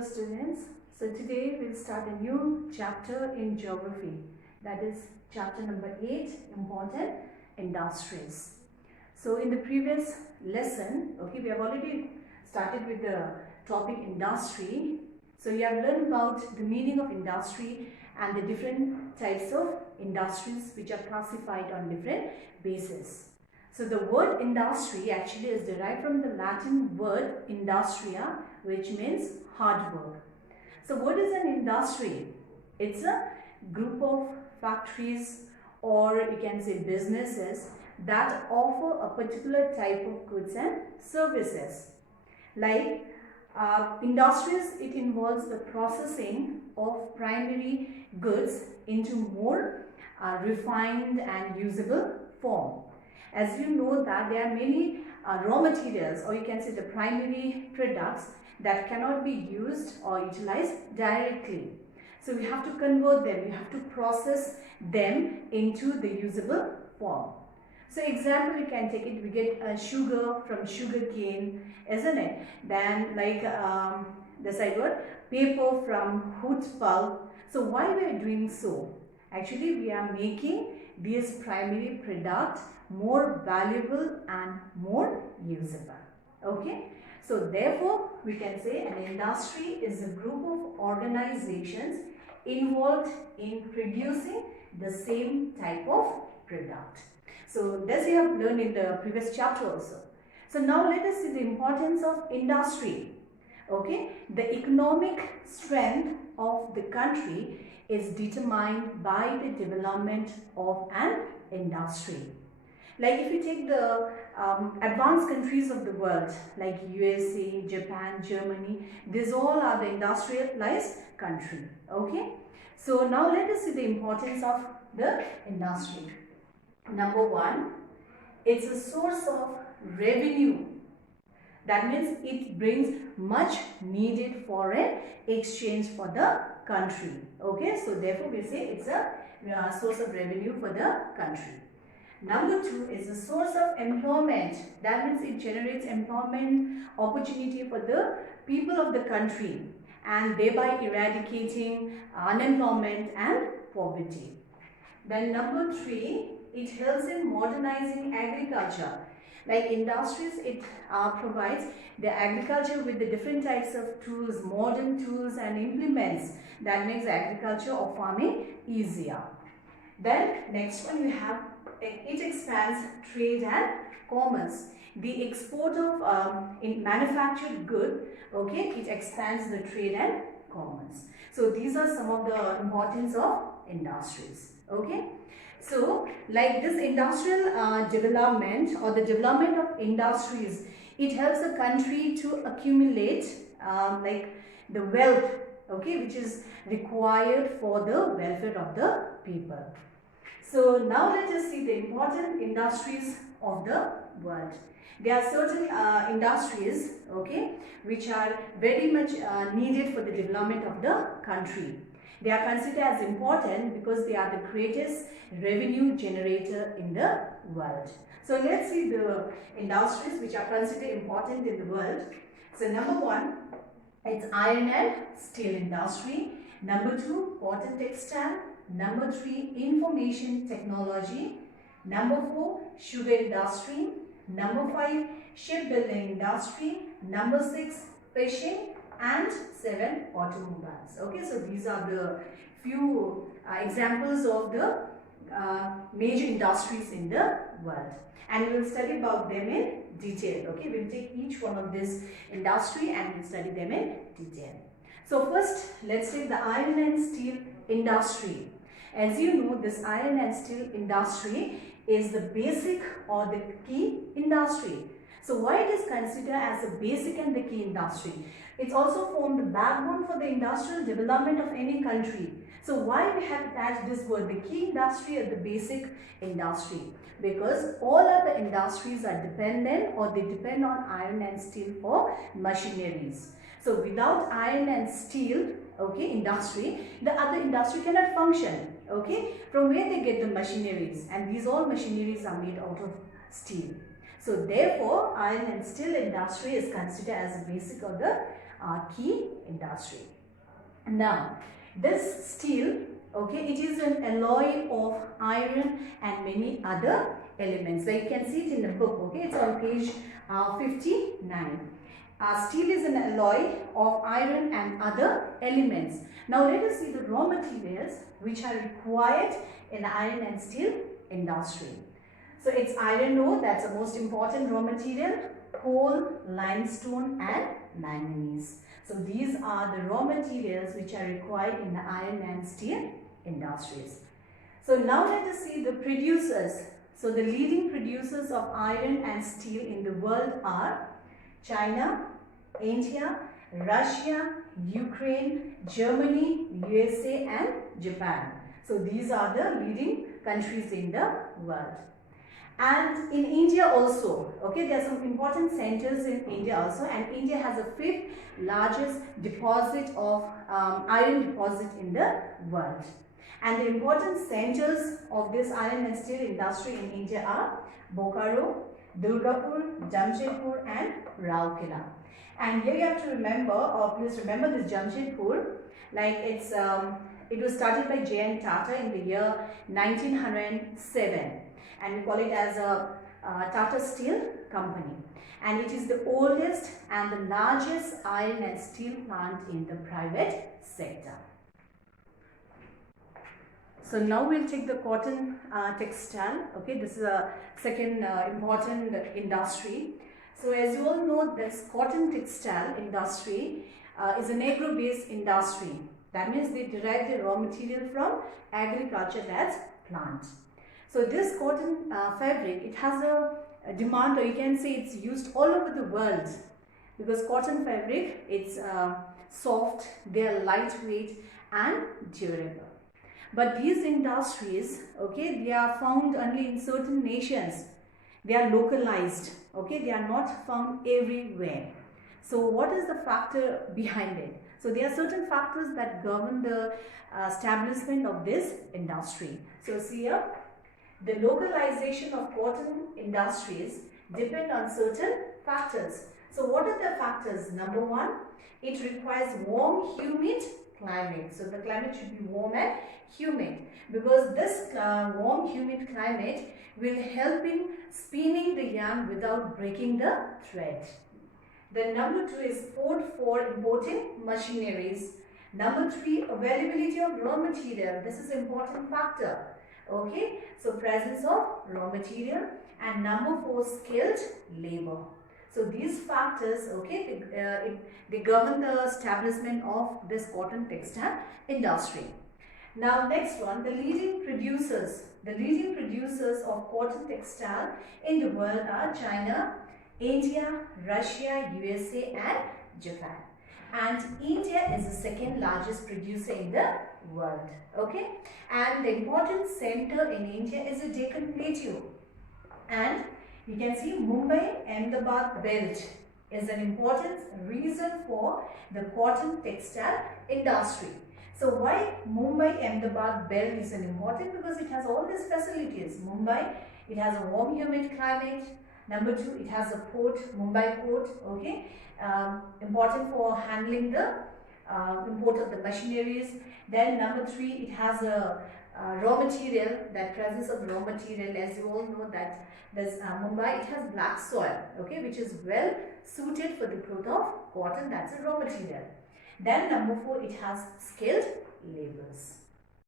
Hello students, so today we'll start a new chapter in geography, that is chapter number 8, important industries. So in the previous lesson, we have already started with the topic industry. So you have learned about the meaning of industry and the different types of industries which are classified on different bases. So the word industry actually is derived from the Latin word industria, which means hard work. So what is an industry? It's a group of factories, or you can say businesses, that offer a particular type of goods and services. Like industries, it involves the processing of primary goods into more refined and usable form. As you know that there are many raw materials, or you can say the primary products, that cannot be used or utilized directly. So we have to convert them, we have to process them into the usable form. So example you can take it, we get sugar from sugar cane, isn't it? Then like the side word, paper from wood pulp. So why we are doing so? Actually we are making these primary products more valuable and more usable. Okay. So therefore we can say an industry is a group of organizations involved in producing the same type of product. So this you have learned in the previous chapter also. So now let us see the importance of industry. Okay, the economic strength of the country is determined by the development of an industry. Like if you take the advanced countries of the world, like USA, Japan, Germany, these all are the industrialized country. Okay, so now let us see the importance of the industry. Number one, it's a source of revenue. That means it brings much needed foreign exchange for the country. Okay, so therefore we say it's a source of revenue for the country. Number two is a source of employment. That means it generates employment opportunity for the people of the country, and thereby eradicating unemployment and poverty. Then number three, it helps in modernizing agriculture. Like industries, it provides the agriculture with the different types of tools, modern tools and implements that makes agriculture or farming easier. Then next one we have, it expands trade and commerce. The export of manufactured good, okay, it expands the trade and commerce. So these are some of the importance of industries. Okay. So like this industrial development, or the development of industries, it helps the country to accumulate like the wealth, okay, which is required for the welfare of the people. So now let us see the important industries of the world. There are certain industries, okay, which are very much needed for the development of the country. They are considered as important because they are the greatest revenue generator in the world. So let's see the industries which are considered important in the world. So number one, it's iron and steel industry. Number two, cotton textile. Number three, information technology. Number four, sugar industry. Number five, shipbuilding industry. Number six, fishing. And seven, automobiles. Okay, so these are the few examples of the major industries in the world, and we will study about them in detail. Okay, we will take each one of this industry and we'll study them in detail. So first, let's take the iron and steel industry. As you know, this iron and steel industry is the basic or the key industry. So why it is considered as the basic and the key industry? It's also formed the backbone for the industrial development of any country. So why we have attached this word, the key industry or the basic industry? Because all other industries are dependent, or they depend on iron and steel for machineries. So without iron and steel, okay, industry, the other industry cannot function. Okay, from where they get the machineries, and these all machineries are made out of steel. So therefore, iron and steel industry is considered as a basic of the key industry. Now, this steel, okay, it is an alloy of iron and many other elements. Like you can see it in the book, okay, it's on page 59. Steel is an alloy of iron and other elements. Now let us see the raw materials which are required in the iron and steel industry. So it's iron ore, that's the most important raw material, coal, limestone and manganese. So these are the raw materials which are required in the iron and steel industries. So now let us see the producers. So the leading producers of iron and steel in the world are China, India, Russia, Ukraine, Germany, USA and Japan. So these are the leading countries in the world. And in India also, okay, there are some important centers in India also, and India has the 5th largest deposit of iron deposit in the world. And the important centers of this iron and steel industry in India are Bokaro, Durgapur, Jamshedpur and Rourkela. And here you have to remember, or please remember this Jamshedpur, like it was started by J.N. Tata in the year 1907. And we call it as a Tata Steel Company. And it is the oldest and the largest iron and steel plant in the private sector. So now we'll take the cotton textile. Okay, this is a second important industry. So as you all know, this cotton textile industry is an agro-based industry. That means they derive their raw material from agriculture, that's plant. So this cotton fabric, it has a demand, or you can say it's used all over the world, because cotton fabric, it's soft, they are lightweight and durable. But these industries, okay, they are found only in certain nations. They are localized, okay, they are not found everywhere. So what is the factor behind it? So there are certain factors that govern the establishment of this industry. So see here, the localization of cotton industries depend on certain factors. So what are the factors? Number one, it requires warm, humid climate. So the climate should be warm and humid, because this warm, humid climate will help in spinning the yarn without breaking the thread. Then number two is port for importing machineries. Number three, availability of raw material. This is an important factor. Okay, so presence of raw material. And number four, skilled labor. So these factors, okay, they govern the establishment of this cotton textile industry. Now next one, the leading producers. The leading producers of cotton textile in the world are China, India, Russia, USA and Japan. And India is the second largest producer in the world. Okay, and the important center in India is the Deccan Plateau. And you can see Mumbai-Ahmedabad belt is an important reason for the cotton textile industry. So why Mumbai-Ahmedabad belt is an important? Because it has all these facilities. Mumbai, it has a warm humid climate. Number two, it has a port, Mumbai port, okay, important for handling the import of the machineries. Then number three, it has a raw material, that presence of raw material, as you all know that this Mumbai, it has black soil, okay, which is well suited for the growth of cotton, that's a raw material. Then number four, it has skilled laborers.